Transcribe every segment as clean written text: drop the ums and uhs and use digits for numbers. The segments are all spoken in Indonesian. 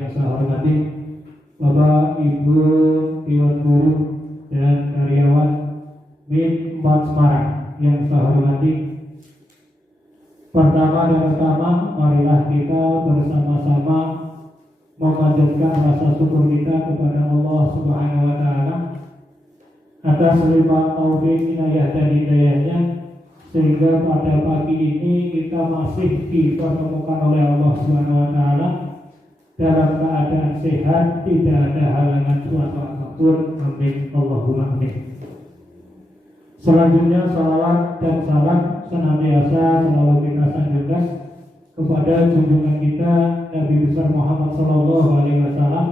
Yang saya hormati Bapak, Ibu, Dewan Guru, dan karyawan MIN 4 Semarang yang saya hormati. Pertama dan utama, marilah kita bersama-sama memanjatkan rasa syukur kita kepada Allah Subhanahu wa Ta'ala atas limpah taufik, inayah dan hidayahnya, sehingga pada pagi ini kita masih dipertemukan oleh Allah Subhanahu wa Ta'ala dalam keadaan sehat, tidak ada halangan suatu apapun. Amin, Allahumma amin. Selanjutnya salawat dan salam senantiasa selalu kita sanjungkan kepada junjungan kita Nabi besar Muhammad Sallallahu Alaihi Wasallam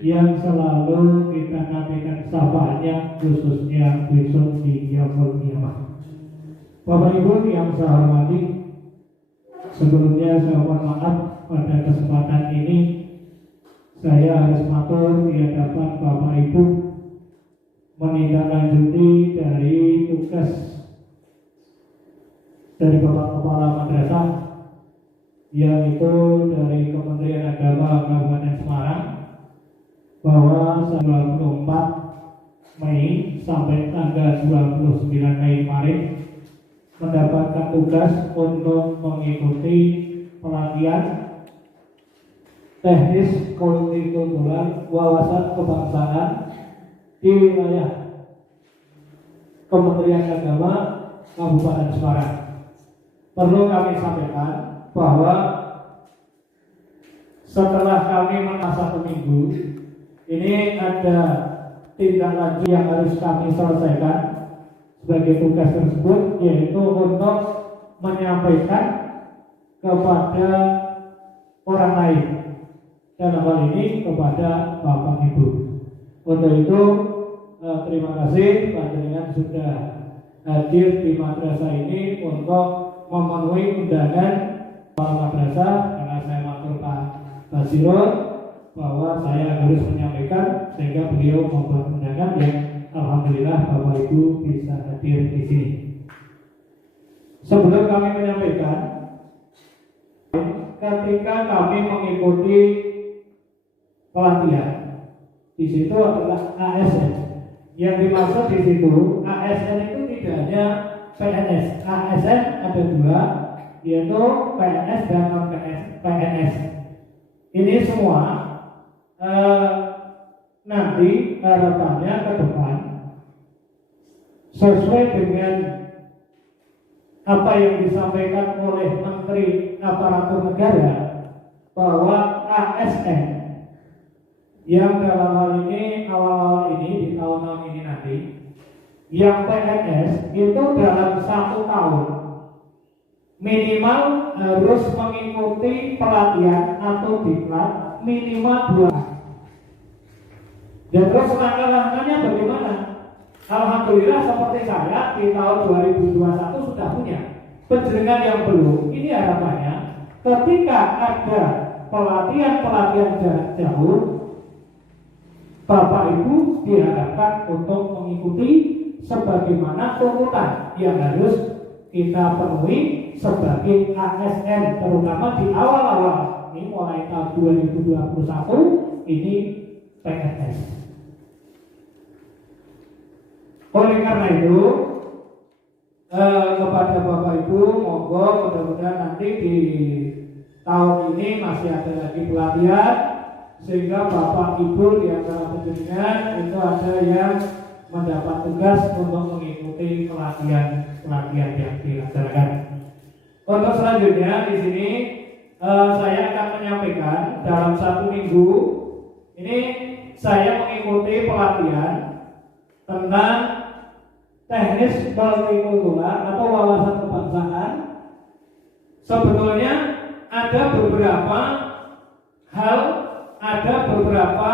yang selalu kita nafikan syafaatnya khususnya besok di yaumul qiyamah. Bapak Ibu yang saya hormati, sebelumnya saya mohon maaf pada kesempatan ini saya harus matur di hadapan Bapak Ibu menindaklanjuti dari tugas dari Bapak Kepala Madrasah, yang itu dari Kementerian Agama Kabupaten Semarang, bahwa 24 Mei sampai tanggal 29 Mei kemarin mendapatkan tugas untuk mengikuti pelatihan teknis kultural wawasan kebangsaan di wilayah Kementerian Agama Kabupaten Semarang. Perlu kami sampaikan bahwa setelah kami masa seminggu ini ada tindak lanjut yang harus kami selesaikan sebagai tugas tersebut, yaitu untuk menyampaikan kepada orang lain, dalam hal ini kepada Bapak Ibu. Untuk itu terima kasih panjenengan sudah hadir di madrasah ini untuk memenuhi undangan Kepala Madrasah, karena saya matur Pak Basirul bahwa saya harus menyampaikan, sehingga beliau membuat undangan yang alhamdulillah Bapak Ibu bisa hadir di sini. Sebelum kami menyampaikan, ketika kami mengikuti pelatihan, di situ adalah ASN. Yang dimaksud di situ ASN itu tidak hanya PNS. ASN ada dua, yaitu PNS dan non PNS. Ini semua nanti harapannya ke depan sesuai dengan apa yang disampaikan oleh Menteri Aparatur Negara, bahwa ASN yang dalam hal ini awal-awal ini di tahun-tahun ini nanti, yang PNS itu dalam 1 tahun minimal harus mengikuti pelatihan atau diklat minimal 2. Dan terus langkah-langkahnya bagaimana? Alhamdulillah seperti saya di tahun 2021 sudah punya. Penjenengan yang belum, ini harapannya ketika ada pelatihan-pelatihan jarak jauh, Bapak Ibu diharapkan untuk mengikuti sebagaimana tuntutan yang harus kita penuhi sebagai ASN, terutama di awal-awal ini mulai tahun 2021 ini PNS. Oleh karena itu kepada Bapak Ibu, monggo mudah-mudahan nanti di tahun ini masih ada lagi pelatihan, sehingga Bapak Ibu di antara penjenengan itu ada yang mendapat tugas untuk mengikuti pelatihan yang dilaksanakan. Untuk selanjutnya di sini saya akan menyampaikan dalam 1 minggu ini saya mengikuti pelatihan tentang teknis multikultural atau wawasan kebangsaan. Sebetulnya ada beberapa hal, ada beberapa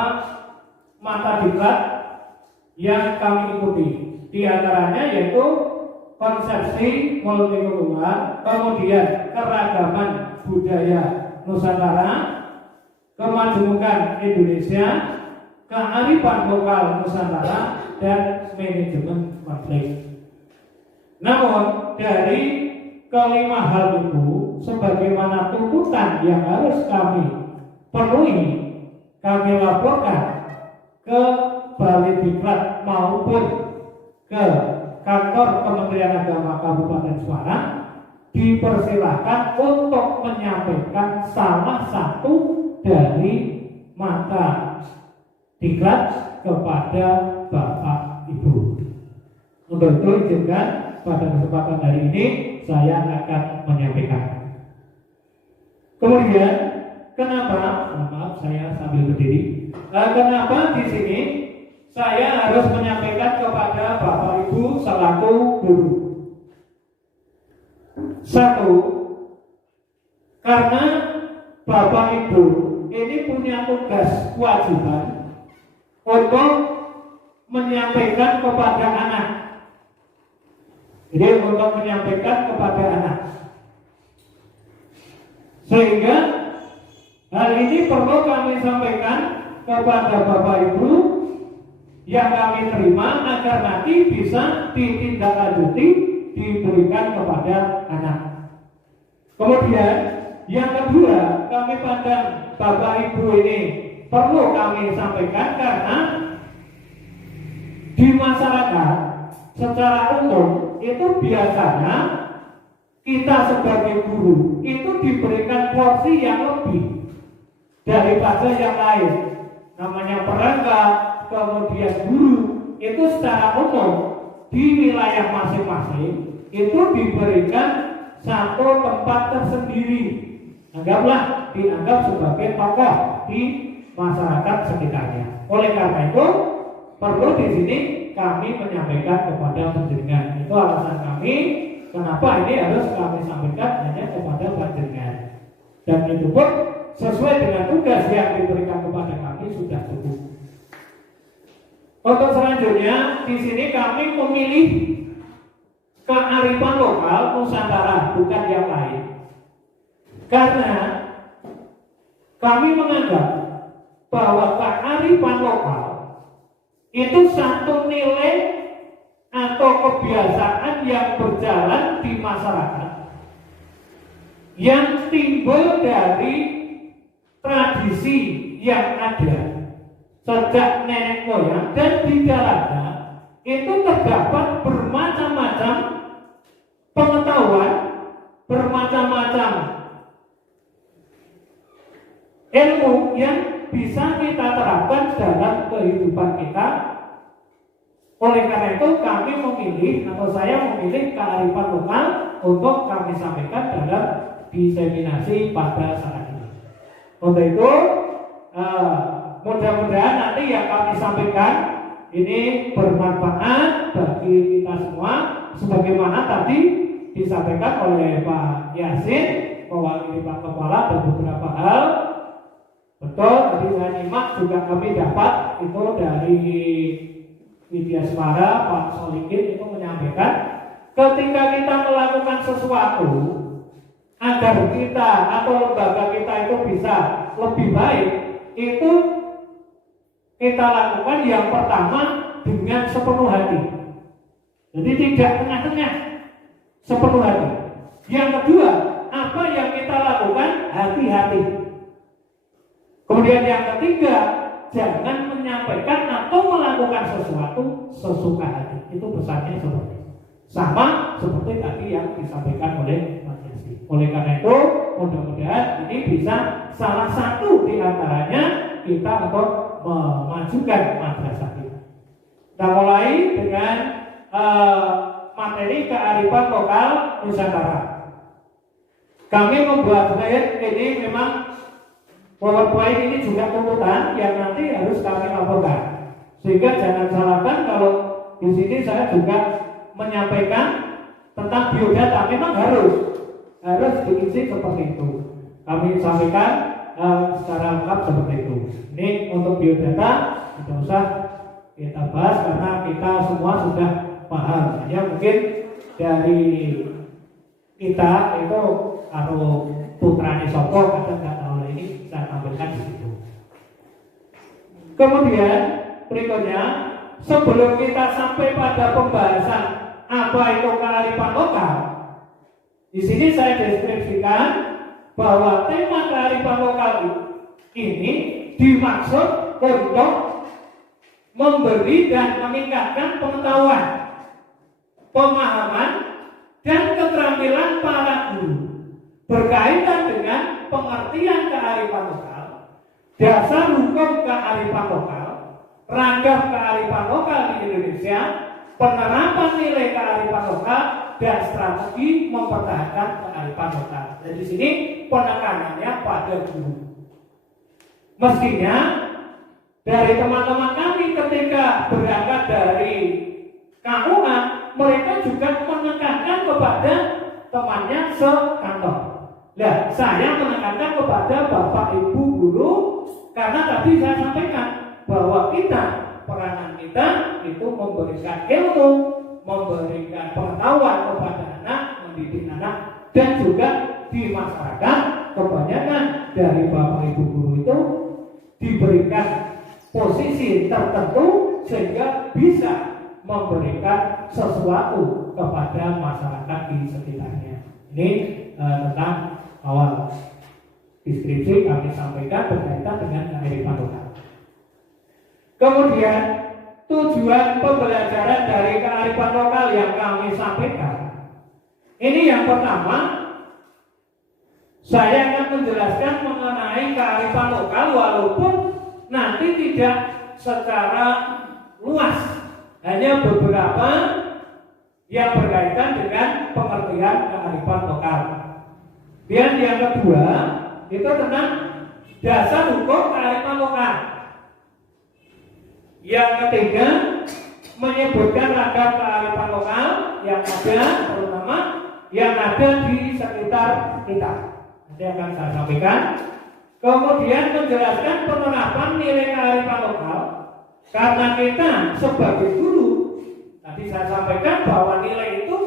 mata diklat yang kami ikuti. Di antaranya yaitu konsepsi multikultural, kemudian keragaman budaya Nusantara, kemajemukan Indonesia, kearifan lokal Nusantara, dan manajemen konflik. Namun dari kelima hal itu, sebagaimana tuntutan yang harus kami penuhi kami laporkan ke Balai Diklat maupun ke kantor Kementerian Agama Kabupaten Semarang, dipersilakan untuk menyampaikan salah satu dari mata diklat kepada Bapak Ibu. Untuk itu izinkan pada kesempatan hari ini saya akan menyampaikan. Kemudian kenapa? Maaf, saya sambil berdiri. Kenapa di sini saya harus menyampaikan kepada Bapak Ibu selaku guru? Satu, karena Bapak Ibu ini punya tugas kewajiban untuk menyampaikan kepada anak. Jadi untuk menyampaikan kepada anak. Sehingga hal ini perlu kami sampaikan kepada Bapak Ibu yang kami terima agar nanti bisa ditindaklanjuti, diberikan kepada anak. Kemudian yang kedua, kami pandang Bapak Ibu ini perlu kami sampaikan karena di masyarakat secara umum itu biasanya kita sebagai guru itu diberikan porsi yang lebih daripada yang lain. Namanya perangkat, kemudian guru itu secara umum di wilayah masing-masing itu diberikan satu tempat tersendiri. Dianggap sebagai tokoh di masyarakat sekitarnya. Oleh karena itu perlu di sini kami menyampaikan kepada panjenengan. Itu alasan kami kenapa ini harus kami sampaikan hanya kepada panjenengan. Dan itu pun sesuai dengan tugas yang diberikan kepada kami sudah cukup. Untuk selanjutnya di sini kami memilih kearifan lokal Nusantara, bukan yang lain. Karena kami menganggap bahwa kearifan lokal itu satu nilai atau kebiasaan yang berjalan di masyarakat yang timbul dari tradisi yang ada sejak nenek moyang, dan di dalamnya itu terdapat bermacam-macam pengetahuan, bermacam-macam ilmu yang bisa kita terapkan dalam kehidupan kita. Oleh karena itu kami memilih atau saya memilih kearifan lokal untuk kami sampaikan dalam diseminasi pada saat ini. Untuk itu mudah-mudahan nanti yang kami sampaikan ini bermanfaat bagi kita semua, sebagaimana tadi disampaikan oleh Pak Yasin mewakili Pak Kepala dan beberapa hal. Betul, tadi saya nyimak juga kami dapat itu dari Widya Smara, Pak Solikin itu menyampaikan ketika kita melakukan sesuatu agar kita atau lembaga kita itu bisa lebih baik, itu kita lakukan yang pertama dengan sepenuh hati. Jadi tidak tengah-tengah, sepenuh hati. Yang kedua, apa yang kita lakukan hati-hati. Kemudian yang ketiga, jangan menyampaikan atau melakukan sesuatu sesuka hati. Itu pesannya seperti itu. Sama seperti tadi yang disampaikan oleh Pak Yasi. Oleh karena itu, mudah-mudahan ini bisa salah satu di antaranya kita untuk memajukan madrasah kita. Kita mulai dengan materi kearifan lokal Nusantara. Kami membuat slide ini memang PowerPoint ini juga tuntutan yang nanti harus kami laporkan. Sehingga jangan salahkan kalau di sini saya juga menyampaikan tentang biodata, memang harus diisi seperti itu. Kami sampaikan secara lengkap seperti itu. Ini untuk biodata tidak usah kita bahas karena kita semua sudah paham. Hanya mungkin dari kita itu kalau putranya Soko kadang nggak tahu ini saya tampilkan di situ. Kemudian berikutnya, sebelum kita sampai pada pembahasan apa itu kearifan lokal, di sini saya deskripsikan bahwa tema kearifan lokal ini dimaksud untuk memberi dan meningkatkan pengetahuan, pemahaman, dan keterampilan para guru berkaitan dengan pengertian kearifan lokal, dasar hukum kearifan lokal, ragam kearifan lokal di Indonesia, penerapan nilai kearifan lokal, dan strategi mempertahankan kearifan lokal. Dan di sini penekanannya pada guru. Mestinya dari teman-teman kami ketika berangkat dari KUA, mereka juga menekankan kepada temannya sekantor. Nah, saya menekankan kepada Bapak Ibu guru karena tadi saya sampaikan bahwa peranan kita itu memberikan ilmu, memberikan pengetahuan kepada anak, mendidik anak, dan juga di masyarakat kebanyakan dari Bapak Ibu guru itu diberikan posisi tertentu sehingga bisa memberikan sesuatu kepada masyarakat di sekitarnya. Ini tentang awal deskripsi kami sampaikan berkaitan dengan kearifan lokal. Kemudian tujuan pembelajaran dari kearifan lokal yang kami sampaikan. Ini yang pertama, saya akan menjelaskan mengenai kearifan lokal walaupun nanti tidak secara luas, hanya beberapa yang berkaitan dengan pengertian kearifan lokal. Dan yang kedua itu tentang dasar hukum kearifan lokal. Yang ketiga menyebutkan ragam kearifan lokal yang ada, terutama yang ada di sekitar kita. Nanti akan saya sampaikan. Kemudian menjelaskan penerapan nilai kearifan lokal karena kita sebagai guru tadi saya sampaikan bahwa nilai itu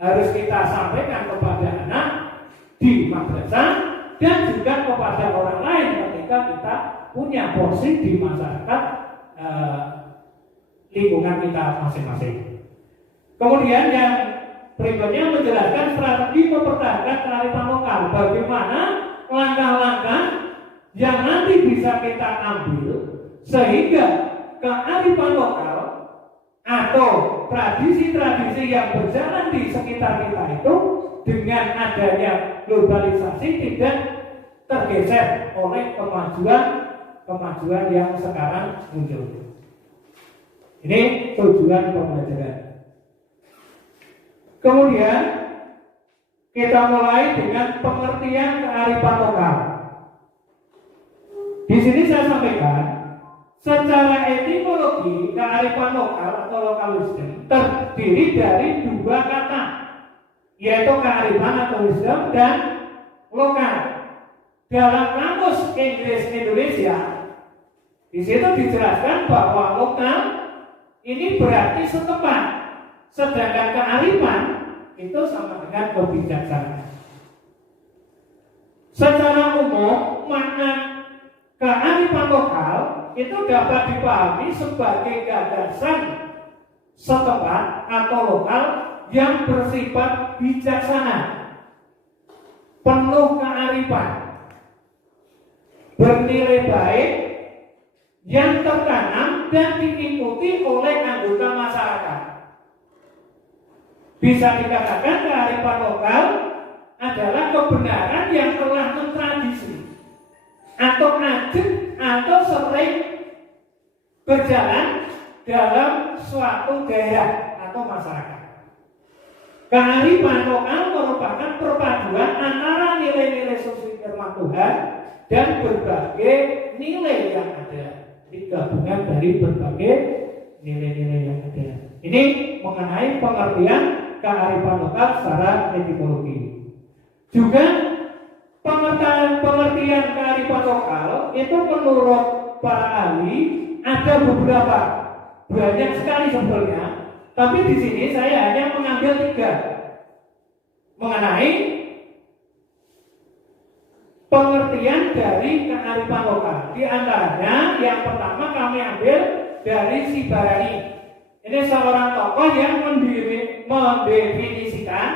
harus kita sampaikan kepada anak di madrasah dan juga kepada orang lain ketika kita punya porsi di masyarakat lingkungan kita masing-masing. Kemudian yang berikutnya menjelaskan strategi mempertahankan kearifan lokal, bagaimana langkah-langkah yang nanti bisa kita ambil sehingga kearifan lokal atau tradisi-tradisi yang berjalan di sekitar kita itu dengan adanya globalisasi tidak tergeser oleh kemajuan yang sekarang muncul. Ini tujuan pembelajaran. Kemudian kita mulai dengan pengertian kearifan lokal. Di sini saya sampaikan secara etimologi kearifan lokal atau local wisdom terdiri dari dua kata, yaitu kearifan atau wisdom dan lokal. Dalam kamus Inggris Indonesia, di situ dijelaskan bahwa lokal ini berarti setempat, sedangkan kearifan itu sama dengan kebijaksanaan. Secara umum, makna kearifan lokal itu dapat dipahami sebagai gagasan setempat atau lokal yang bersifat bijaksana, penuh kearifan, bernilai baik, yang tertanam dan diikuti oleh anggota masyarakat. Bisa dikatakan kearifan lokal adalah kebenaran yang telah mentradisi atau ajib atau sering berjalan dalam suatu daerah atau masyarakat. Kearifan lokal merupakan perpaduan antara nilai-nilai sosial firman Tuhan dan berbagai nilai yang ada, gabungan dari berbagai nilai-nilai yang ada. Ini mengenai pengertian kearifan lokal secara etimologi. Juga pengertian kearifan lokal itu menurut para ahli ada beberapa, banyak sekali sebetulnya. Tapi di sini saya hanya mengambil 3 mengenai pengertian dari kearifan lokal. Di antaranya yang pertama kami ambil dari Sibarani. Ini seorang tokoh yang mendefinisikan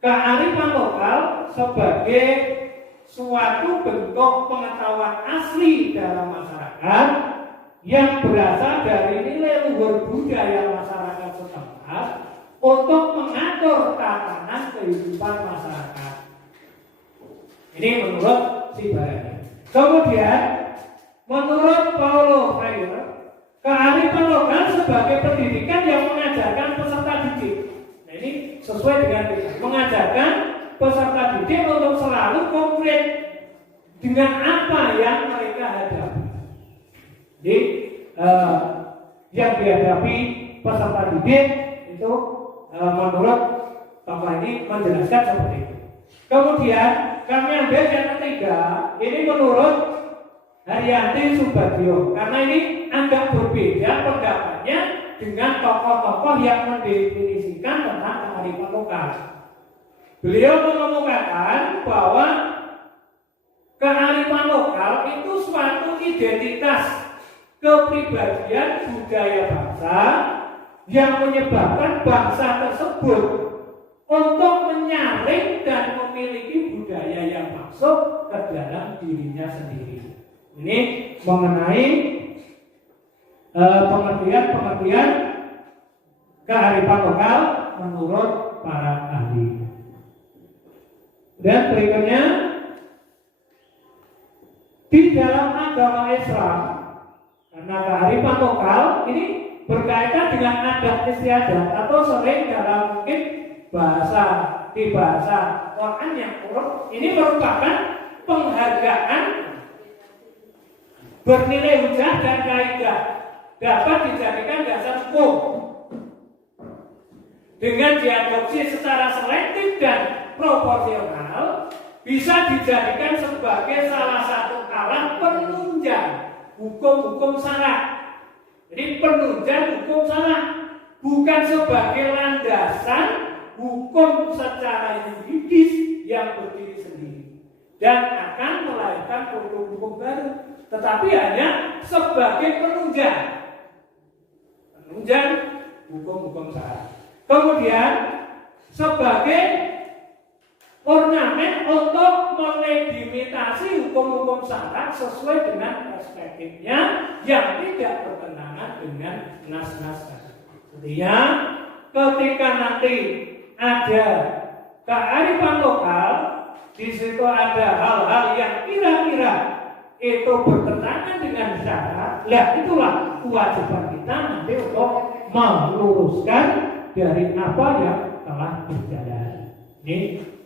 kearifan lokal sebagai suatu bentuk pengetahuan asli dalam masyarakat yang berasal dari nilai luhur budaya masyarakat setempat untuk mengatur tatanan kehidupan masyarakat. Ini menurut si Barani. Kemudian menurut Paulo Freire, kearifan lokal sebagai pendidikan yang mengajarkan peserta didik. Nah, ini sesuai dengan kita, mengajarkan peserta didik untuk selalu konkret dengan apa yang mereka hadapi. Jadi yang dihadapi peserta didik itu menurut tokoh ini menjelaskan seperti itu. Kemudian kami ambil yang ketiga, ini menurut Haryanti Subagio, karena ini agak berbeda pendapatnya dengan tokoh-tokoh yang mendefinisikan tentang kearifan lokal. Beliau mengemukakan bahwa kearifan lokal itu suatu identitas kepribadian budaya bangsa yang menyebabkan bangsa tersebut untuk menyaring dan memiliki budaya yang masuk ke dalam dirinya sendiri. Ini mengenai pengertian kearifan lokal menurut para ahli. Dan berikutnya, di dalam agama Islam, karena kearifan lokal ini berkaitan dengan adat istiadat atau sering dalam mungkin bahasa Quran yang urut, ini merupakan penghargaan bernilai hujah dan kaidah dapat dijadikan dasar hukum dengan diadopsi secara selektif dan proporsional, bisa dijadikan sebagai salah satu alat penunjang hukum-hukum syarak. Jadi penunjang hukum syarak bukan sebagai landasan hukum secara yuridis yang berdiri sendiri dan akan melahirkan hukum-hukum baru, tetapi hanya sebagai penunjang hukum-hukum syarak. Kemudian sebagai ornamen untuk melegitimasi hukum-hukum syarak sesuai dengan perspektifnya yang tidak bertentangan dengan nas-nas. Artinya ketika nanti ada kearifan lokal, di situ ada hal-hal yang kira-kira itu bertentangan dengan syarat, lah itulah kewajiban kita nanti untuk meluruskan dari apa yang telah berjalan. Ini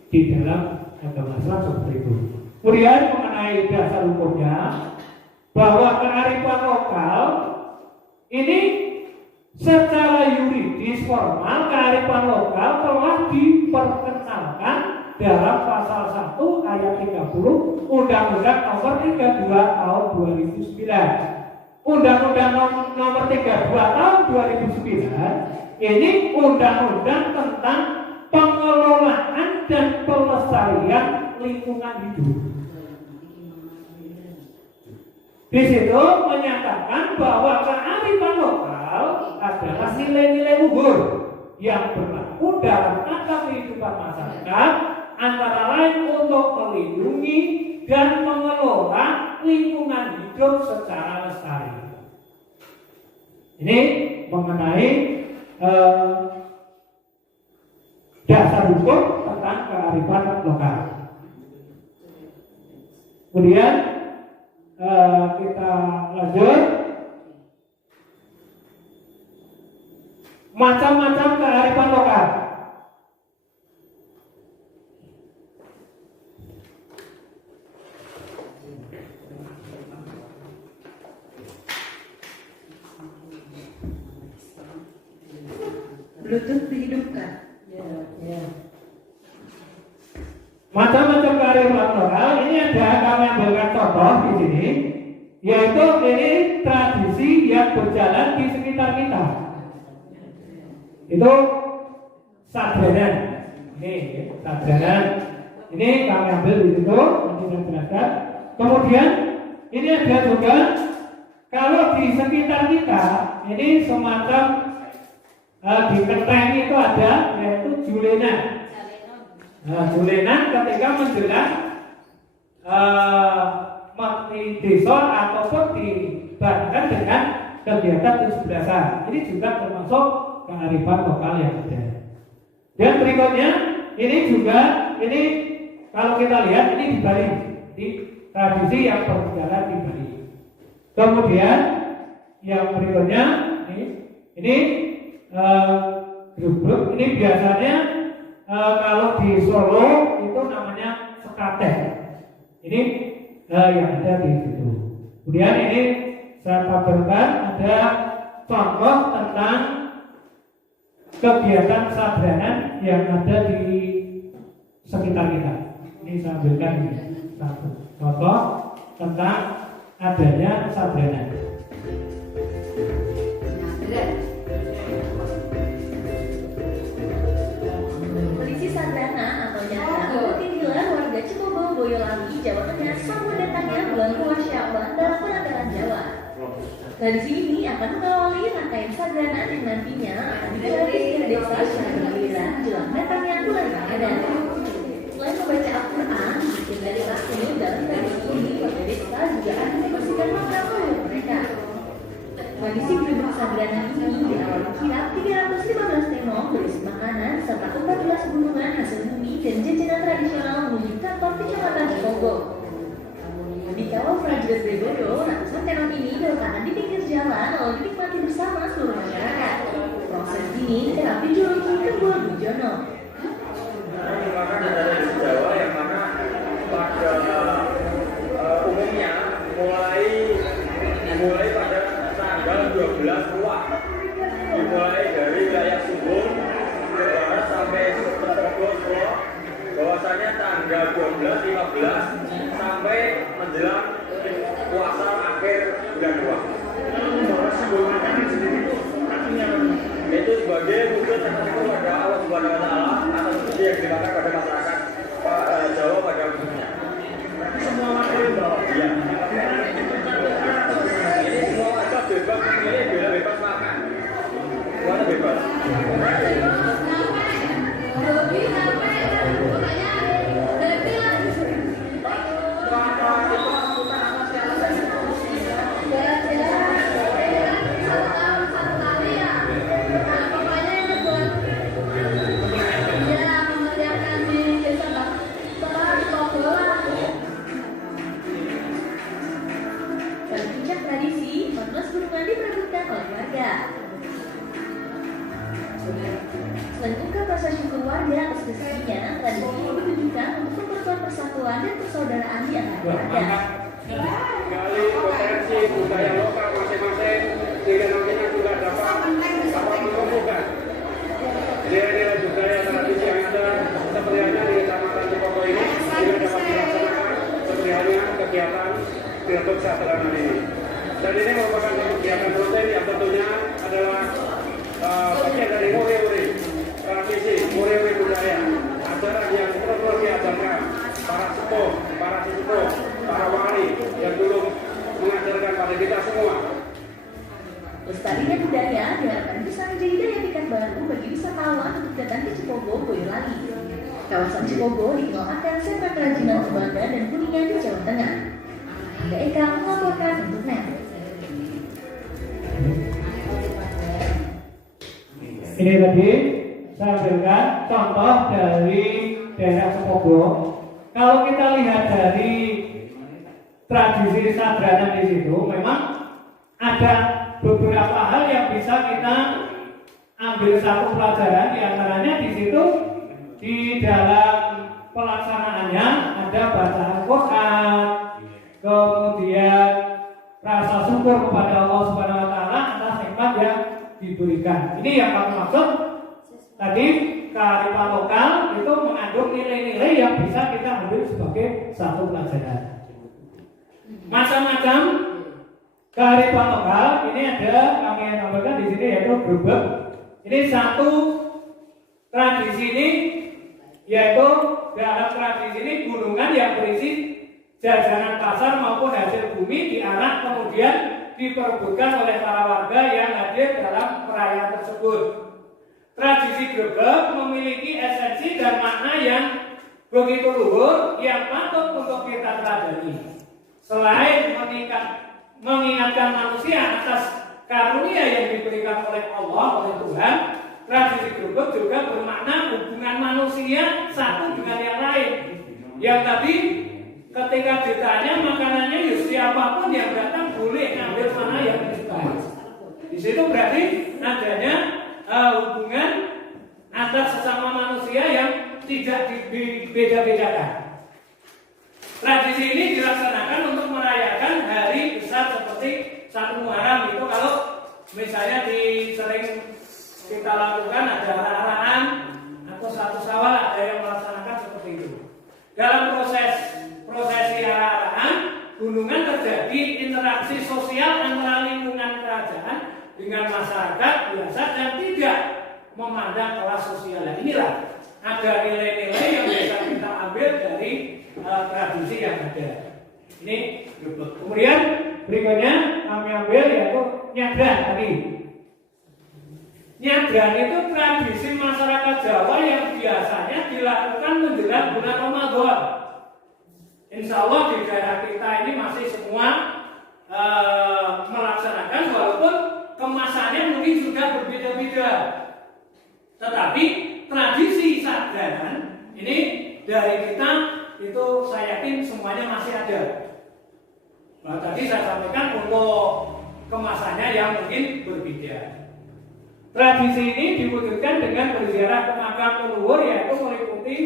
di dalam agama Islam seperti itu. Kemudian mengenai dasar hukumnya, bahwa kearifan lokal ini secara yuridis formal kearifan lokal telah diperkenalkan dalam pasal 1 ayat 30 Undang-Undang Nomor 32 Tahun 2009. Undang-Undang Nomor 32 Tahun 2009 ini undang-undang tentang pengelolaan dan pelestarian lingkungan hidup. Di situ menyatakan bahwa kearifan lokal adalah nilai-nilai luhur yang berlaku dalam tata kehidupan masyarakat, antara lain untuk melindungi dan mengelola lingkungan hidup secara lestari. Ini mengenai dasar hukum tentang kearifan lokal. Kemudian kita lanjut. Macam-macam kearifan lokal. Bluetooth dihidupkan. Ya. Macam-macam kearifan lokal ini ada kami ambilkan contoh di sini, yaitu ini tradisi yang berjalan di sekitar kita. Itu sadranan. Ini sadranan. Ini kami ambil di situ, nanti saya jelaskan. Kemudian ini ada juga kalau di sekitar kita ini semacam di Keteng itu ada, yaitu julenan. Julenan ketika menjelang desa ataupun dibarengkan dengan kegiatan 17-an. Ini juga termasuk kearifan lokal yang ada. Dan berikutnya ini juga kalau kita lihat ini di Bali, di tradisi yang berjalan di Bali. Kemudian yang berikutnya ini grup-grup ini biasanya kalau di Solo itu namanya sekaten. Ini yang ada di situ. Kemudian ini saya tampilkan ada contoh tentang kegiatan sadranan yang ada di sekitar kita. Ini saya ambilkan ini satu contoh tentang adanya sadranan. Kondisi sadranan atau nyadran rutin digelar warga Cipogo, Boyolali, Jawa Tengah sambut datangnya bulan puasa Syawal dalam penanggalan Jawa. Tradisi ini akan mengawali rangkaian sadranan yang nantinya akan digelar di setiap desa secara giliran jelang datangnya bulan Ramadan. Selain membaca Al-Quran, bikin dari rasul dalam tradisi ini, warga desa juga akan membersihkan makam leluhur mereka. Tradisi geruduk sadranan ini diawali kirap 315 tenong berisi makanan serta 14 gunungan hasil bumi dan jajanan tradisional menuju kantor kecamatan Cipogo. Di kawal prajurit Bebodo, ratusan tenong ini diletakkan di pinggir jalan lalu dinikmati bersama seluruh masyarakat. Proses ini kerap dijuluki Kebul Bujono. Merupakan tradisi Jawa yang mana pada umumnya mulai pada tanggal 12 Ruah, dimulai dari wilayah Sumbung ke barat sampai Cirebon, bahwasanya tanggal 12, 15 sampai menjelang puasa akhir bulan 2. Itu sebagai wujud tertentu kepada Allah Subhanahu Wa Taala atas rezeki yang diberikan pada masyarakat Jawa pada umumnya. Semua warga iya. Ini semua warga bebas memilih, bebas makan. Semuanya bebas. Selain ungkap rasa syukur warga atas rezekinya, tradisi ini ditujukan untuk memperkuat persatuan dan persaudaraan di antara warga. Gali potensi budaya lokal masing-masing sehingga nantinya juga dapat menumbuhkan nilai-nilai budaya tradisi yang ada seperti halnya di Kecamatan Cipogo ini juga dapat dilaksanakan seperti halnya kegiatan Geruduk Sadranan ini. Dan ini merupakan kegiatan rutin yang tentunya adalah bagian dari muri-muri tradisi, muri-muri budaya, ajaran yang terus diajarkan para sepuh, para sesepuh, para wali yang dulu mengajarkan pada kita semua. Lestarinya budaya diharapkan bisa menjadi daya pikat baru bagi wisatawan untuk datang ke Cipogo, Boyolali. Kawasan Cipogo dikenal akan sentra kerajinan tembaga dan kuningan di Jawa Tengah. Angga Eka melaporkan untuk NET. Ini tadi saya berikan contoh dari daerah Cipogo. Kalau kita lihat dari tradisi sadranan di situ, memang ada beberapa hal yang bisa kita ambil satu pelajaran. Di antaranya di situ di dalam pelaksanaannya ada bacaan Quran, kemudian rasa syukur kepada Allah Subhanahu Wa Taala atas nikmat yang diberikan. Ini yang kami maksud tadi, kearifan lokal itu mengandung nilai-nilai yang bisa kita ambil sebagai satu pelajaran. Macam-macam kearifan lokal ini ada kami sampaikan di sini yaitu gerobak. Ini satu tradisi ini yaitu dalam tradisi ini gunungan yang berisi jajanan pasar maupun hasil bumi diarak kemudian diperebutkan oleh para warga yang hadir dalam perayaan tersebut. Tradisi grebek memiliki esensi dan makna yang begitu luhur yang patut untuk kita teladani. Selain mengingatkan manusia atas karunia yang diberikan oleh Allah, oleh Tuhan. Tradisi gerobak juga bermakna hubungan manusia satu dengan yang lain. Yang tadi ketika ditanya makanannya, ya siapapun yang datang boleh ngambil mana yang disukai. Di situ berarti adanya hubungan antar sesama manusia yang tidak dibeda-bedakan. Tradisi ini dilaksanakan untuk merayakan hari besar seperti 1 Muharram. Itu kalau misalnya sering kita lakukan ada arah-arahan atau 1 Syawal ada yang melaksanakan seperti itu. Dalam prosesi arah-arahan, gunungan terjadi interaksi sosial antara lingkungan kerajaan dengan masyarakat biasa dan tidak memandang kelas sosial. Nah, inilah ada nilai-nilai yang bisa kita ambil dari tradisi yang ada. Ini kemudian berikutnya kami ambil yaitu nyadran tadi. Nyadran itu tradisi masyarakat Jawa yang biasanya dilakukan menjelang bulan Ramadan. Insya Allah di daerah kita ini masih semua melaksanakan, walaupun kemasannya mungkin sudah berbeda-beda. Tetapi tradisi sadranan ini dari kita itu saya yakin semuanya masih ada. Nah, tadi saya sampaikan untuk kemasannya yang mungkin berbeda. Tradisi ini diwujudkan dengan berziarah ke makam leluhur, yaitu meliputi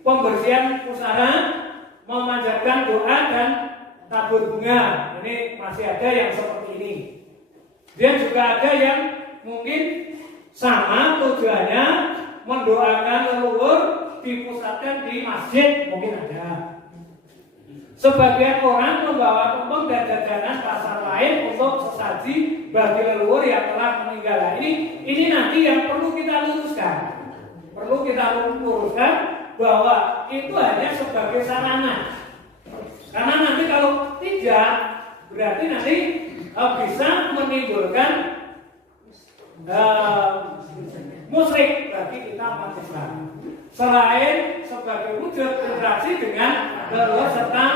pembersihan pusara, memanjatkan doa dan tabur bunga. Ini masih ada yang seperti ini. Dan juga ada yang mungkin sama tujuannya mendoakan leluhur dipusatkan di masjid, mungkin ada. Sebagian orang membawa tumpeng dan jajanan pasar lain untuk sesaji bagi leluhur yang telah meninggal. Nah, ini nanti yang perlu kita luruskan. Perlu kita luruskan bahwa itu hanya sebagai sarana. Karena nanti kalau tidak, berarti nanti bisa menimbulkan musyrik bagi kita umat Islam. Selain sebagai wujud interaksi dengan leluhur serta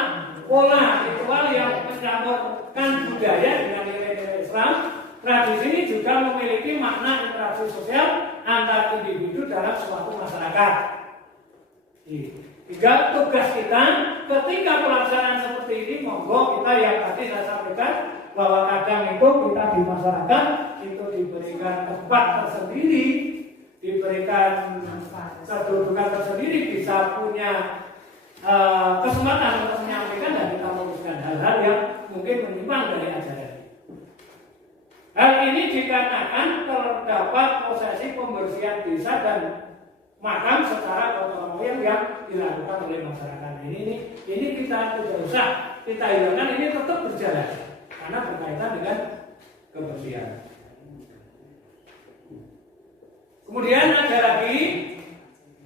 pola ritual yang mencampurkan budaya dengan nilai-nilai Islam, tradisi ini juga memiliki makna interaksi sosial antar individu dalam suatu masyarakat. Tiga tugas kita ketika pelaksanaan seperti ini, monggo kita yang tadi saya sampaikan bahwa kadang itu kita di masyarakat itu diberikan tempat tersendiri, diberikan kedudukan tersendiri, bisa punya kesempatan untuk menyampaikan dan kita meluruskan hal-hal yang mungkin menyimpang dari ajaran. Hal ini dikarenakan terdapat prosesi pembersihan desa dan makam secara gotong royong yang dilakukan oleh masyarakat. Ini kita tidak usah kita hilangkan, ini tetap berjalan karena berkaitan dengan kebersihan. Kemudian ada lagi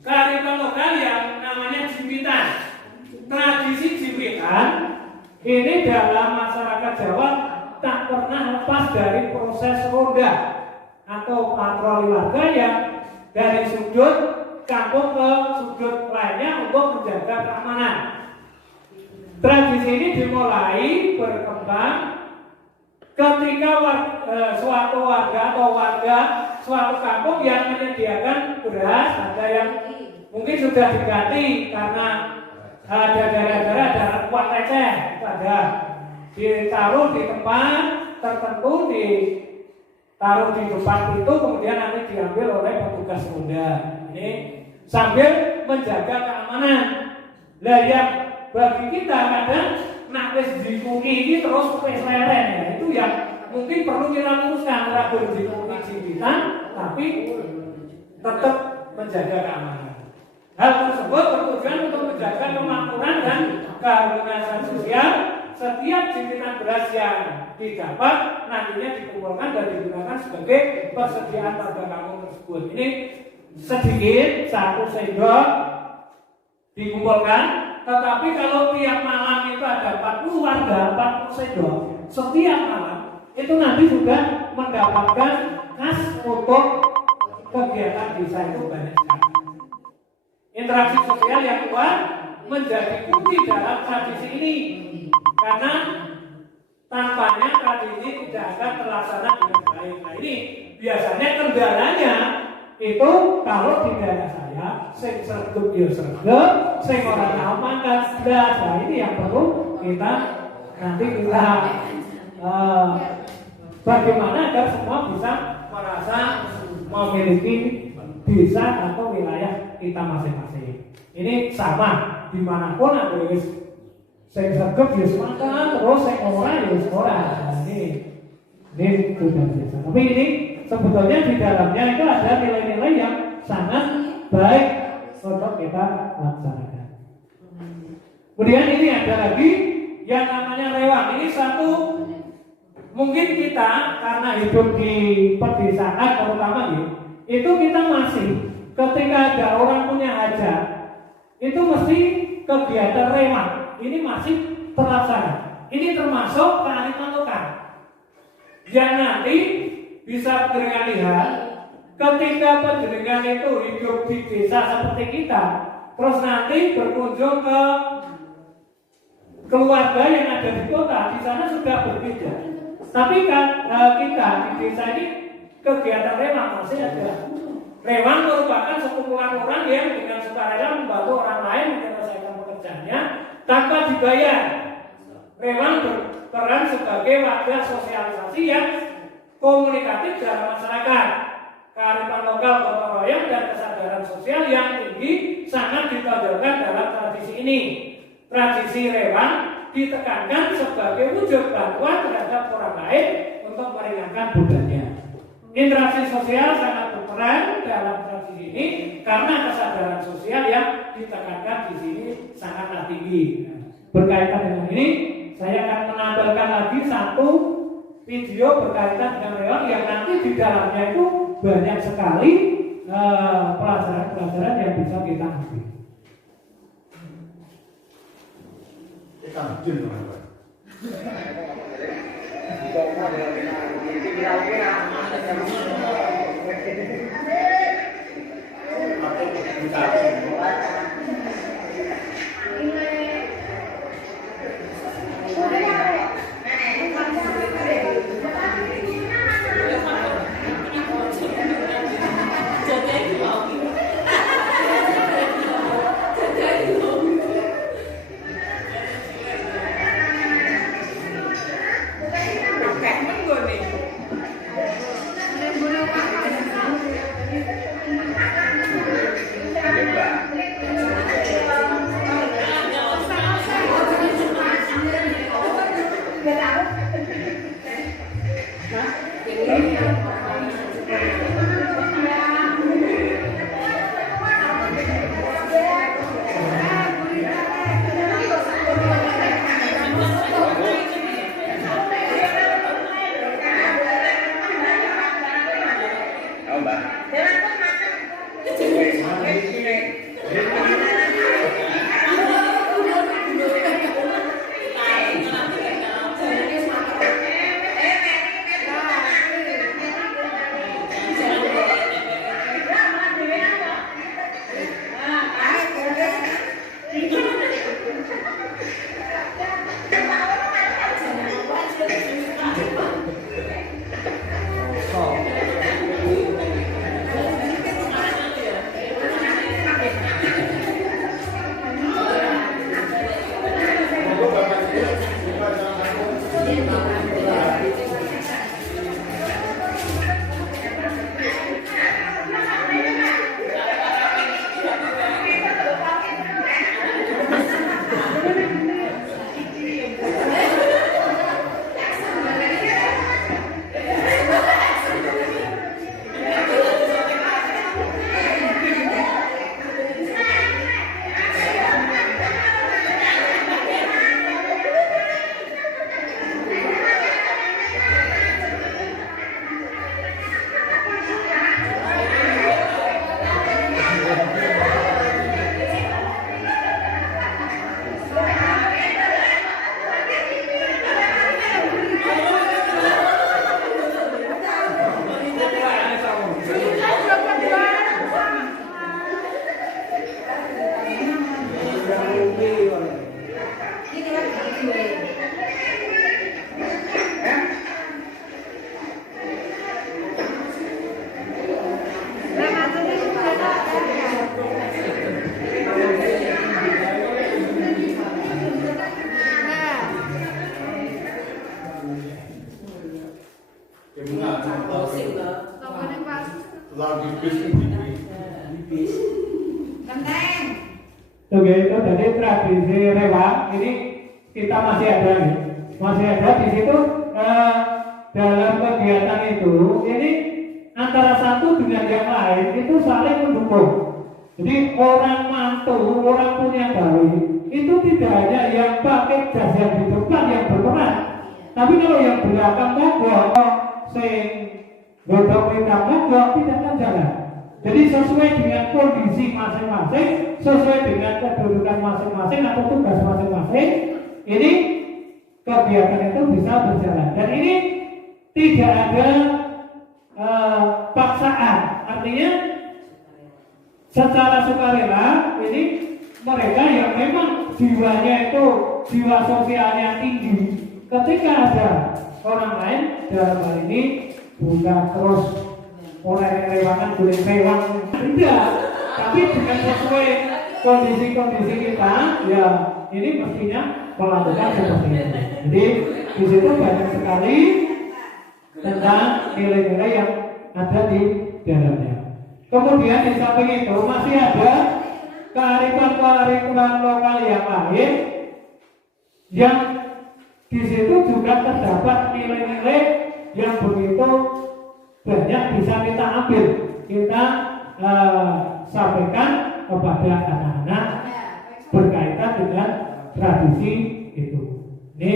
kearifan lokal yang namanya jimpitan. Tradisi jimpitan ini dalam masyarakat Jawa tak pernah lepas dari proses ronda atau patroli warga yang dari sudut kampung ke sudut lainnya untuk menjaga keamanan. Tradisi ini dimulai berkembang ketika suatu warga atau warga suatu kampung yang menyediakan beras, ada yang mungkin sudah diganti karena ada daerah-daerah ada uang receh, itu ada ditaruh di tempat tertentu, ditaruh di depan itu, kemudian nanti diambil oleh petugas ronda. Ini sambil menjaga keamanan. Lah yang bagi kita kadang nak wis dikunci ini terus wis leren ya, itu yang mungkin perlu kita luruskan. Ora berdikunci jimpitan tapi tetap menjaga keamanan. Hal tersebut bertujuan untuk menjaga kemakmuran dan keharmonisan sosial. Setiap jimpitan beras yang didapat nantinya dikumpulkan dan digunakan sebagai persediaan pada kampung tersebut. Ini sedikit 1 sendok dikumpulkan, tetapi kalau tiap malam itu ada 40 warga, 40 sendok setiap malam, itu nanti sudah mendapatkan kas untuk kegiatan desa itu banyak sekali. Interaksi sosial yang kuat menjadi kunci dalam tradisi ini, karena Tampaknya tradisi tidak akan terlaksana dengan baik. Nah ini biasanya kendalanya itu kalau di daerah saya, sing sregep ya sregep, sing ora tau mangkat. Nah ini yang perlu kita bagaimana agar semua bisa merasa memiliki desa atau wilayah kita masing-masing. Ini sama dimanapun ada sing sregep ya makan, terus sing ora ya ora. Ini sudah biasa. Tapi ini sebetulnya di dalamnya itu ada nilai-nilai yang sangat baik untuk kita laksanakan. Kemudian ini ada lagi yang namanya rewang. Ini satu, mungkin kita karena hidup di pedesaan terutama itu kita masih ketika ada orang punya hajat itu mesti kegiatan rewang. Ini masih terlaksana. Ini termasuk kearifan lokal yang nanti bisa panjenengan lihat ketika panjenengan itu hidup di desa seperti kita, terus nanti berkunjung ke keluarga yang ada di kota, di sana sudah berbeda. Tapi kan kita di desa ini kegiatan rewang masih ada. Rewang merupakan sekumpulan orang yang dengan sukarela membantu orang lain menyelesaikan pekerjaannya tanpa dibayar. Rewang berperan sebagai wadah sosialisasi yang komunikatif dalam masyarakat. Kearifan lokal gotong royong dan kesadaran sosial yang tinggi sangat ditonjolkan dalam tradisi ini. Tradisi rewang ditekankan sebagai wujud bantuan terhadap orang lain untuk meringankan bebannya. Interaksi sosial sangat berperan dalam tradisi ini karena kesadaran sosial yang ditekankan di sini sangatlah tinggi. Berkaitan dengan ini, saya akan menambahkan lagi satu video berkaitan dengan rewang yang nanti di dalamnya itu banyak sekali pelajaran-pelajaran yang bisa kita ambil. Kita bikin teman-teman. tradisi rewang ini kita masih ada nih, masih ada di situ dalam kegiatan itu ini antara satu dengan yang lain itu saling mendukung. Jadi orang mantu, orang punya gawe itu tidak hanya yang pakai jas yang di depan yang berperan, tapi kalau yang belakang mogok, sing godok wedang mogok tidak akan jalan. Jadi sesuai dengan kondisi masing-masing, sesuai dengan kedudukan masing-masing atau tugas masing-masing, ini kegiatan itu bisa berjalan. Dan ini tidak ada paksaan, artinya secara sukarela ini mereka yang memang jiwanya itu jiwa sosialnya tinggi. Ketika ada orang lain dalam hal ini bukan terus orang rewangan boleh rewang, tidak, tapi dengan sesuai kondisi-kondisi kita, ya ini mestinya melakukan seperti itu. Jadi di situ banyak sekali tentang nilai-nilai yang ada di dalamnya. Kemudian di samping itu masih ada kearifan-kearifan lokal yang lain yang di situ juga terdapat nilai-nilai yang begitu banyak bisa kita ambil, kita sampaikan kepada anak-anak berkaitan dengan tradisi itu. Ini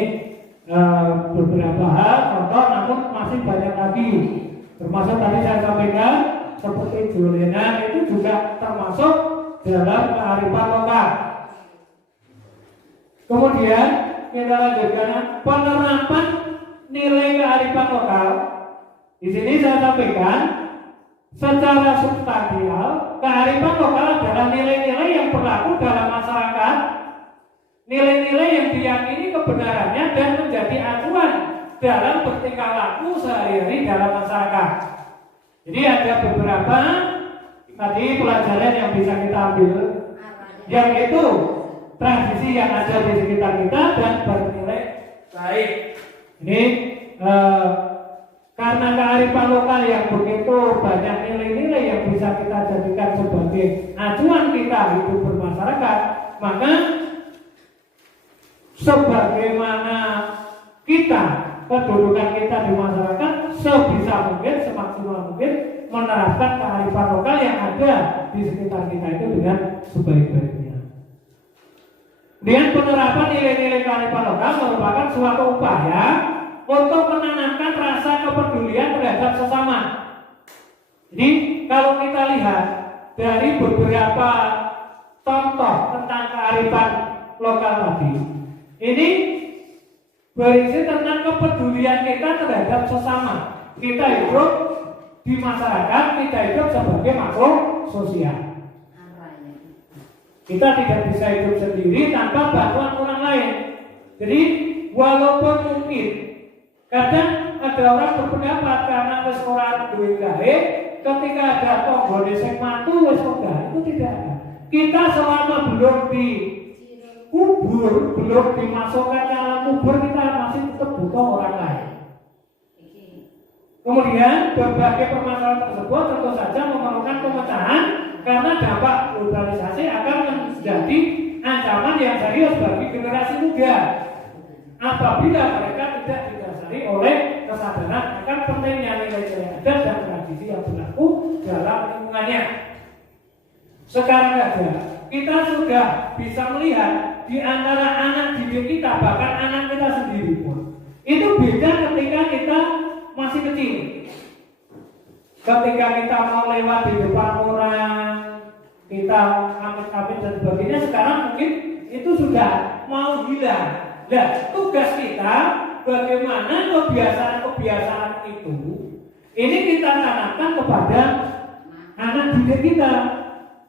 beberapa hal contoh, namun masih banyak lagi. Termasuk tadi saya sampaikan seperti Julenan itu juga termasuk dalam kearifan lokal. Kemudian kita lanjutkan penerapan nilai kearifan lokal. Di sini saya sampaikan secara substansial kearifan lokal adalah nilai-nilai yang berlaku dalam masyarakat, nilai-nilai yang diyakini kebenarannya dan menjadi acuan dalam bertingkah laku sehari-hari dalam masyarakat. Jadi ada beberapa tadi pelajaran yang bisa kita ambil, yang itu tradisi yang ada di sekitar kita dan bernilai baik. Ini karena kearifan lokal yang begitu banyak nilai-nilai yang bisa kita jadikan sebagai acuan kita hidup bermasyarakat, maka sebagaimana kita kedudukan kita di masyarakat sebisa mungkin, semaksimal mungkin menerapkan kearifan lokal yang ada di sekitar kita itu dengan sebaik-baiknya. Dengan penerapan nilai-nilai kearifan lokal merupakan suatu upaya untuk menanamkan rasa kepedulian terhadap sesama. Jadi kalau kita lihat dari beberapa contoh tentang kearifan lokal tadi, ini berisi tentang kepedulian kita terhadap sesama. Kita hidup di masyarakat, kita hidup sebagai makhluk sosial. Kita tidak bisa hidup sendiri tanpa bantuan orang lain. Jadi walaupun mungkin kadang ada orang berpendapat karena wis ora duwe gawe, ketika ada tonggone sing matu wis ora, itu tidak ada. Kita selama belum dikubur, belum dimasukkan ke alam kubur, kita masih tetap butuh orang lain. Kemudian berbagai permasalahan tersebut tentu saja memerlukan pemecahan karena dampak globalisasi akan menjadi ancaman yang serius bagi generasi muda apabila mereka tidak didasari oleh kesadaran akan pentingnya nilai-nilai adat dan tradisi yang berlaku dalam lingkungannya. Sekarang saja kita sudah bisa melihat di antara anak didik kita, bahkan anak kita sendiri pun itu beda ketika kita masih kecil. Ketika kita mau lewat di depan orang, kita amit-amit dan sebagainya, sekarang mungkin itu sudah mau hilang. Nah, tugas kita bagaimana kebiasaan-kebiasaan itu ini kita tanamkan kepada anak didik kita.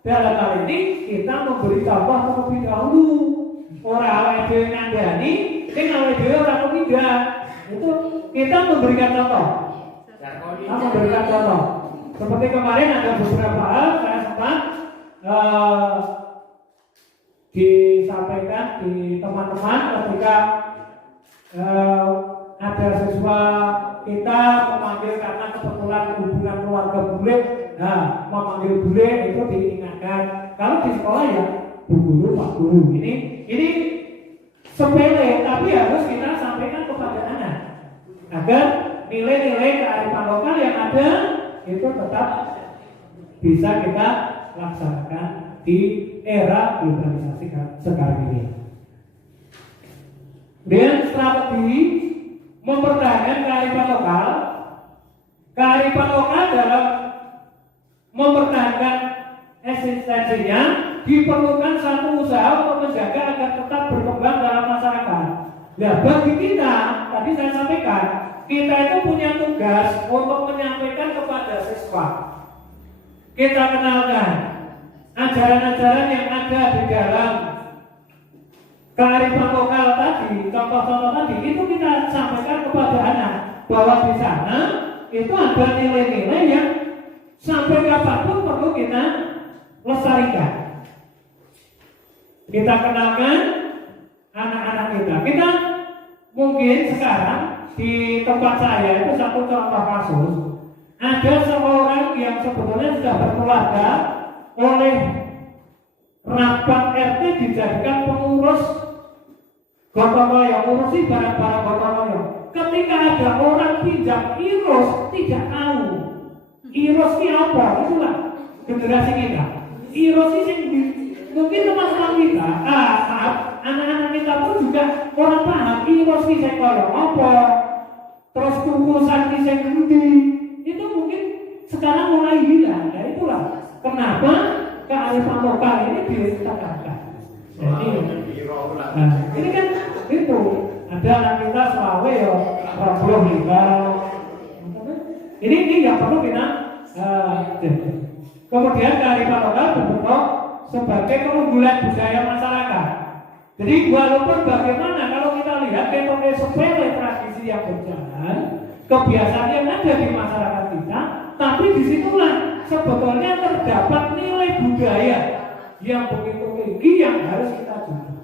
Dalam hal ini kita memberi contoh terlebih dahulu. Orang awake dhewe ngandani, sing awake dhewe ora tidak. Itu kita memberikan contoh. Memberikan contoh. Seperti kemarin ada beberapa hal saya sempat disampaikan di teman-teman ketika ada siswa kita memanggil karena kebetulan hubungan keluarga bule, memanggil bule itu diingatkan. Kalau di sekolah ya Bu Guru, Pak Guru. Ini sepele, tapi harus kita sampaikan kepada anak agar nilai-nilai kearifan lokal yang ada itu tetap bisa kita laksanakan di era globalisasi sekarang ini. Dengan strategi mempertahankan kearifan lokal dalam mempertahankan eksistensinya diperlukan satu usaha untuk menjaga agar tetap berkembang dalam masyarakat. Nah, bagi kita, tadi saya sampaikan, kita itu punya tugas untuk menyampaikan kepada siswa. Kita kenalkan ajaran-ajaran yang ada di dalam kearifan lokal tadi, contoh-contoh tadi, itu kita sampaikan kepada anak bahwa di sana itu ada nilai-nilai yang sampai kapanpun perlu kita lestarikan. Kita kenalkan anak-anak kita. Kita mungkin sekarang di tempat saya itu satu contoh kasus, ada seorang yang sebetulnya sudah berkeluarga, oleh rapat RT dijadikan pengurus gotong royong, ngurusi barang-barang gotong royong. Ketika ada orang pinjam IROS, tidak tahu IROS ini apa, itulah generasi kita. IROS ini mungkin teman-teman kita, maaf, anak-anak kita pun juga orang paham IROS ini kaya apa, terus kukusan ini ngendi, itu mungkin sekarang mulai hilang. Ya itulah kenapa kearifan lokal ini ditekankan. Jadi, ini kan itu ada anak kita selawe ya Rasulullah hinggal. Ini yang perlu kita kemudian kearifan lokal berbentuk sebagai keunggulan budaya masyarakat. Jadi walaupun bagaimana kalau kita lihat metode sepele tradisi yang berjalan, kebiasaan yang ada di masyarakat kita, tapi disitulah sebetulnya terdapat nilai budaya yang begitu tinggi yang harus kita jaga.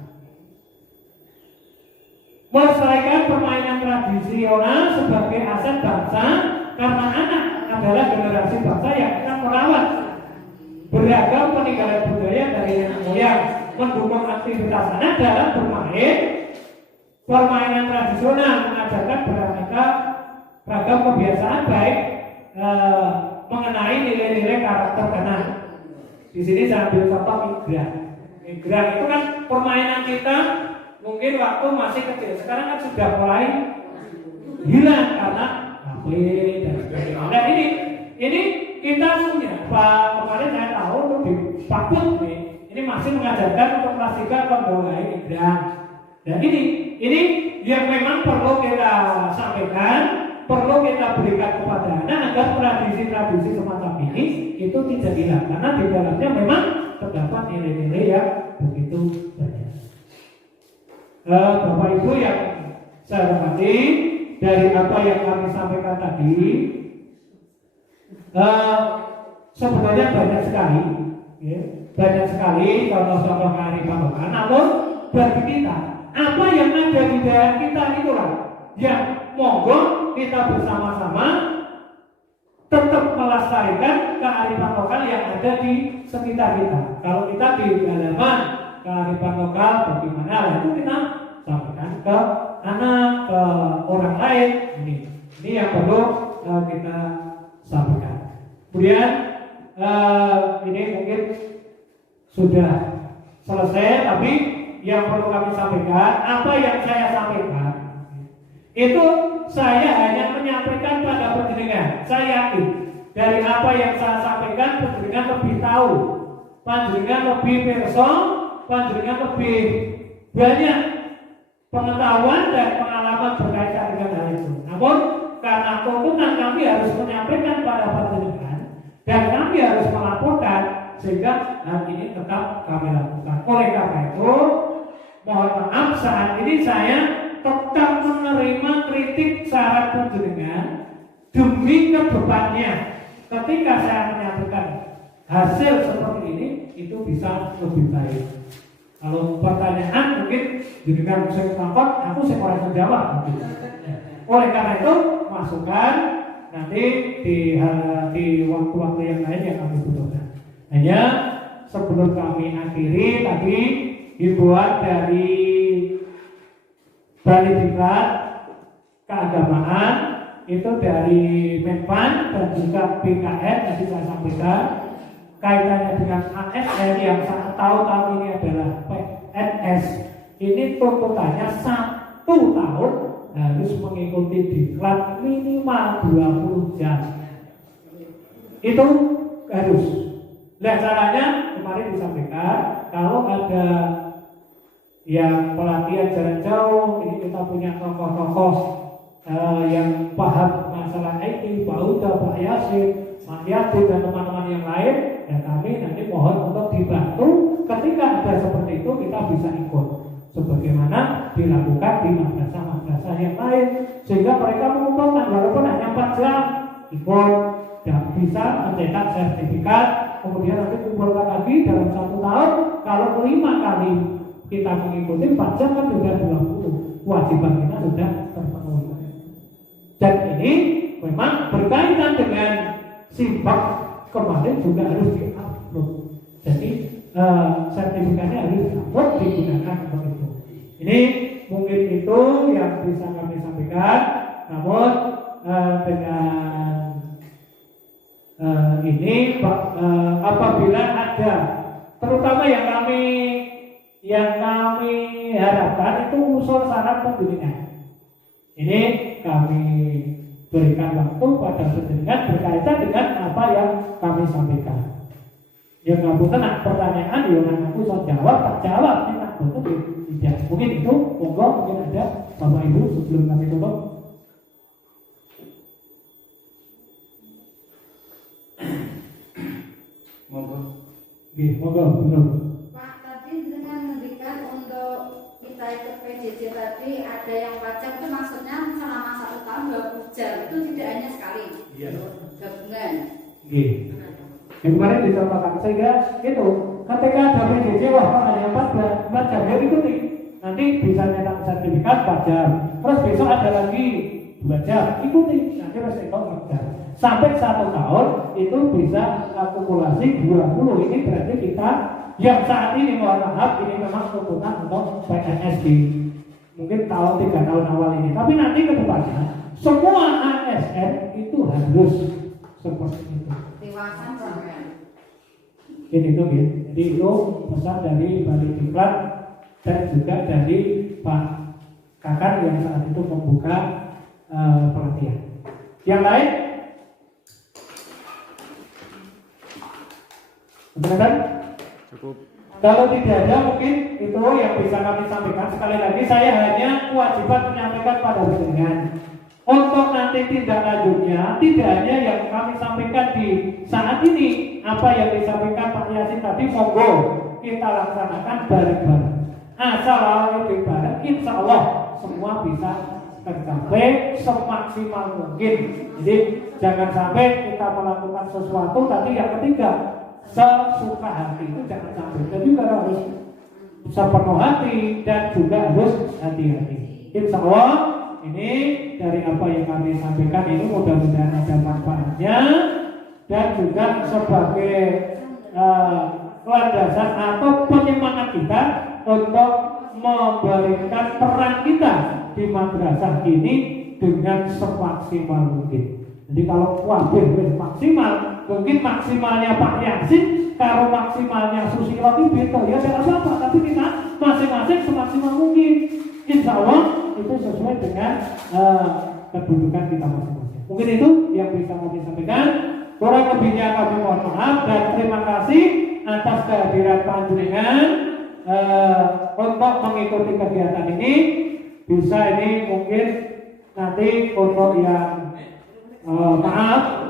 Melestarikan permainan tradisional sebagai aset bangsa, karena anak adalah generasi bangsa yang akan merawat beragam peninggalan budaya dari nenek moyang, mendukung aktivitas anak dalam bermain permainan tradisional, mengajarkan beraneka beragam kebiasaan baik mengenai nilai-nilai karakter anak. Di sini saya ambil contoh migrang. Migrang itu kan permainan kita mungkin waktu masih kecil, sekarang kan sudah mulai hilang karena HP dan sebagainya. Nah ini kita punya kemarin saya tahu tuh di Pakut ini masih mengajarkan untuk melaksanakan pembawaan migrang. Dan ini yang memang perlu kita sampaikan, perlu kita berikan kepada anak agar tradisi-tradisi semacam ini itu tidak hilang, karena di dalamnya memang terdapat nilai-nilai yang begitu banyak. Bapak Ibu yang saya hormati, dari apa yang kami sampaikan tadi, sebenarnya banyak sekali, ya, banyak sekali contoh-contoh kearifan lokal. Namun bagi kita, apa yang ada di daerah kita itulah yang monggo kita bersama-sama tetap melestarikan kearifan lokal yang ada di sekitar kita. Kalau kita di halaman kearifan lokal bagaimana, itu kita sampaikan ke anak, ke orang lain. Ini yang perlu kita sampaikan. Kemudian ini mungkin sudah selesai, tapi yang perlu kami sampaikan, apa yang saya sampaikan itu saya hanya menyampaikan pada panjenengan. Saya yakin dari apa yang saya sampaikan panjenengan lebih tahu, panjenengan lebih perso, panjenengan lebih banyak pengetahuan dan pengalaman berkaitan dengan hal itu. Namun karena tuntutan kami harus menyampaikan pada panjenengan dan kami harus melaporkan, sehingga hal ini tetap kami lakukan. Oleh karena itu, mohon maaf saat ini saya tetap menerima kritik saran panjenengan demi kedepannya. Ketika saya menyampaikan hasil seperti ini, itu bisa lebih baik. Kalau pertanyaan mungkin jenengan saya takut, aku saya orang menjawab. Oleh karena itu, masukkan nanti di waktu-waktu yang lain yang kami butuhkan. Hanya sebelum kami akhiri tadi dibuat dari Bali Diklat Keagamaan itu dari Menpan dan juga BKN tadi saya sampaikan kaitannya dengan ASN yang saya tahu ini adalah PNS. Ini tuntutannya 1 tahun harus mengikuti diklat minimal 20 jam. Itu harus. Nah caranya kemarin disampaikan kalau ada yang pelatihan jarak jauh, ini kita punya tokoh-tokoh yang paham masalah IT, Pak Uda, Pak Yasin, Mas Yati dan teman-teman yang lain, dan kami nanti mohon untuk dibantu ketika ada seperti itu kita bisa ikut sebagaimana dilakukan di madrasah-madrasah yang lain sehingga mereka mengumpulkan walaupun hanya 4 jam ikut dan bisa mencetak sertifikat kemudian nanti kumpulkan lagi dalam 1 tahun kalau 5 kali kita mengikuti 4 jam kan sudah 20 kewajiban kita sudah terpenuhi dan ini memang berkaitan dengan simbak kemarin juga harus di-upload jadi sertifikatnya harus di-upload digunakan untuk itu. Ini mungkin itu yang bisa kami sampaikan. Namun dengan ini apabila ada terutama yang kami harapkan itu usul saran pembinaan. Ini kami berikan waktu pada penjenengan berkaitan dengan apa yang kami sampaikan. Yang nggak tenang pertanyaan, yang aku so jawab, tak jawab, ini tak betul tidak. Mungkin itu, monggo mungkin ada Bapak Ibu sebelum kami tutup. Monggo. Monggo, benar. Pak, tadi dengan mendikan untuk kita ikut PJJ tadi ada yang wajib itu maksudnya selama 1 tahun 20 jam itu tidak hanya sekali. Iya. Gabungan. Yang kemarin dicontohkan sehingga itu ketika ada PJJ wah hanya 4 jam ya ikuti nanti bisa nyetak sertifikat 4 jam terus besok ada lagi 2 jam ikuti nanti harus itu 4 jam sampai 1 tahun itu bisa akumulasi 20 ini berarti kita yang saat ini mohon maaf ini memang tuntutan untuk PNS di mungkin tahun 3 tahun awal ini tapi nanti ke depannya semua ASN itu harus seperti itu. Dewasa program. Ini tuh ya. Jadi itu pesan dari Bali Diklat dan juga dari Pak Kakak yang saat itu membuka pelatihan. Yang lain? Benar? Cukup. Kalau tidak ada mungkin itu yang bisa kami sampaikan. Sekali lagi saya hanya kewajiban menyampaikan pada pendengar. Untuk nanti tindak lanjutnya tidak hanya yang kami sampaikan di saat ini apa yang disampaikan Pak Yasin tadi monggo kita laksanakan bareng-bareng asal lebih bareng insya Allah semua bisa tercapai semaksimal mungkin. Jadi jangan sampai kita melakukan sesuatu tadi yang ketiga sesuka hati itu jangan sampai jadi harus sepenuh hati dan juga harus hati-hati insya Allah. Ini dari apa yang kami sampaikan ini mudah-mudahan ada manfaatnya dan juga sebagai landasan atau penyemangat kita untuk memberikan peran kita di madrasah ini dengan semaksimal mungkin. Jadi kalau maksimal, mungkin maksimalnya Pak Yasin, kalau maksimalnya Susilo itu ya tidak apa-apa, tapi kita masing-masing semaksimal mungkin. Insya Allah itu sesuai dengan kedudukan kita masing-masing. Mungkin itu yang bisa kami sampaikan. Kurang lebihnya kami mohon maaf dan terima kasih atas kehadiran panjenengan untuk mengikuti kegiatan ini. Bisa ini mungkin nanti untuk yang maaf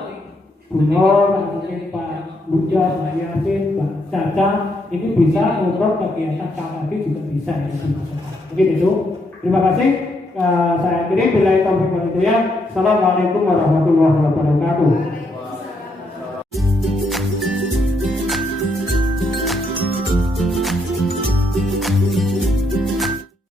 Bu Nur, mungkin Pak Lujas, Pak Yasin, Pak Caca ini bisa untuk kegiatan KKB juga bisa mungkin itu. Terima kasih. Saya akhiri bila itu. Assalamualaikum warahmatullahi wabarakatuh.